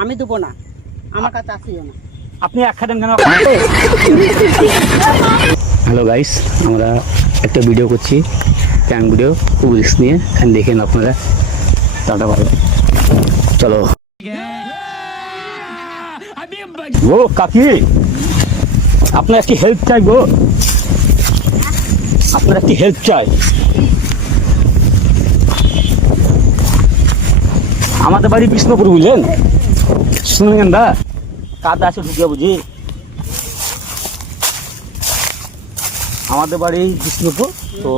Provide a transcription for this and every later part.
আমি দেবো না, আমার কাছে আসিও না। আপনি একটা দেন কেন? হ্যালো গাইস, আমরা একটা ভিডিও করছি, ক্যাং ভিডিও, খুব রিস্ক নিয়ে। এখানে দেখেন আপনারা, দাদা ভালো, চলো। ও কাকি, আপনার একটি হেল্প চাই গো, আপনার একটি হেল্প চাই। আমাদের বাড়ি বিষ্ণুপুর, বুঝলেন? শুনলেন দা, কাদা আছে ঢুকিয়ে বুঝি। আমাদের বাড়ি বিষ্ণুপুর, তো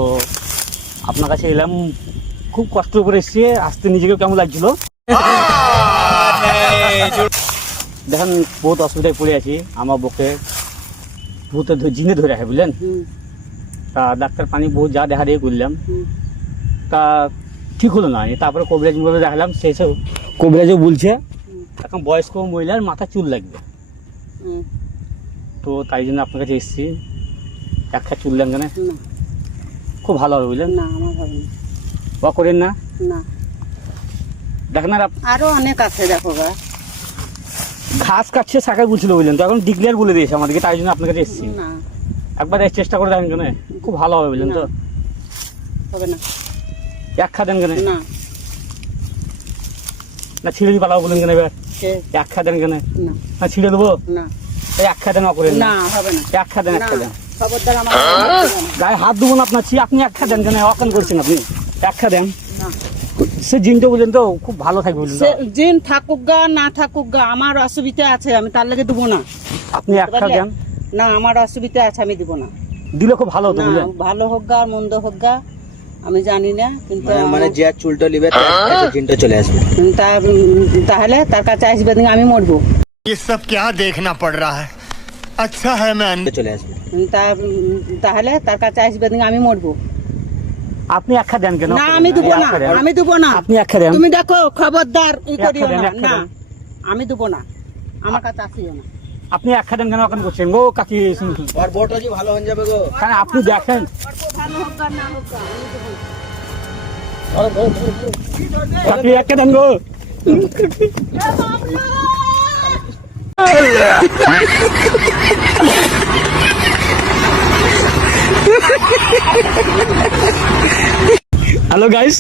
আপনার কাছে এলাম, খুব কষ্ট করে এসছি, আসতে নিজেকে কেমন লাগছিল। দেখেন বহুত অসুবিধায় পড়ে আছি, আমার বুকে ভূতে জিনে ধরে আছে, বুঝলেন? তা ডাক্তার পানি বহুত যা দেখা দিয়ে করলাম, তা ঠিক হলো না। তারপরে কবিরাজ মোবাইলে দেখালাম, সেই সব কবিরাজও বলছে এখন বয়স্ক মহিলার মাথা চুল লাগবে, তো তাই জন্য আপনার কাছে এসেছি। একটা চুল দেন কেন? খুব ভালো হবে, বুঝলেন? না, আমার হবে না। বা করেন না? না, দেখেন আর আরো অনেক আছে, দেখো গা। ঘাস কাটছে শাখায় বলছিল, বুঝলেন? তো এখন ডিক্লেয়ার বলে দিয়েছে আমাদেরকে, তাই জন্য আপনার কাছে এসেছি। না, একবার চেষ্টা করে দেখেন কেন, খুব ভালো হবে, বুঝলেন? তো হবে না। এক খা দেন কেন? না, না ছিঁড়ে দিয়ে পালাবো বলেন কেন? এবার সে এক খা দেন কেন? না, না ছিঁড়ে দেবো? না, এই এক খা দেন, করেন না, হবে না। এক খা দেন, এক না, খা দেন। খবরদার আমার হবে না। গায়ে হাত দেবো না আপনার, আপনি এক খা দেন কেন? অকান করছেন আপনি, এক খা দেন। না। সে জিনটা বললেন তো খুব ভালো থাকবে, বুঝলেন? সে জিন থাকুক গা না থাকুক গা, আমার অসুবিধা আছে, আমি তার লেগে দেবো না। আপনি এক খা দেন। না, আমার অসুবিধা আছে, আমি দিব না। দিলে খুব ভালো হতো, না, বুঝলেন? ভালো হোক গা আর মন্দ হোক গা আমি জানি না, কিন্তু মানে যে চুলটা নিবে তার জিনটা চলে আসবে। তাহলে তার কাছে আসবে, আমি মরবো। ये सब क्या देखना पड़ रहा है? अच्छा है मैं চলে আসবে। তাহলে তার কাছে আসবে, আমি মরবো। আপনি এক খা দেন কেন? না, আমি দেবো না, আমি দেবো না। আপনি এক খা দেন। তুমি দেখো, খবরদার ই করিও দেন, না। এক খা না, দেন। আমি দেবো না, আমার কাছে আসিও না। আপনি এক খা দেন কেন? অকান করছেন গো কাকি, শুনুন। আর বড়টা জি ভালো হয়ে যাবে গো। কারণ আপনি দেখেন, ভালো হোক আর না হোক গা, আমি দেবো না। কাকি এক খা দেন গো। Hello guys,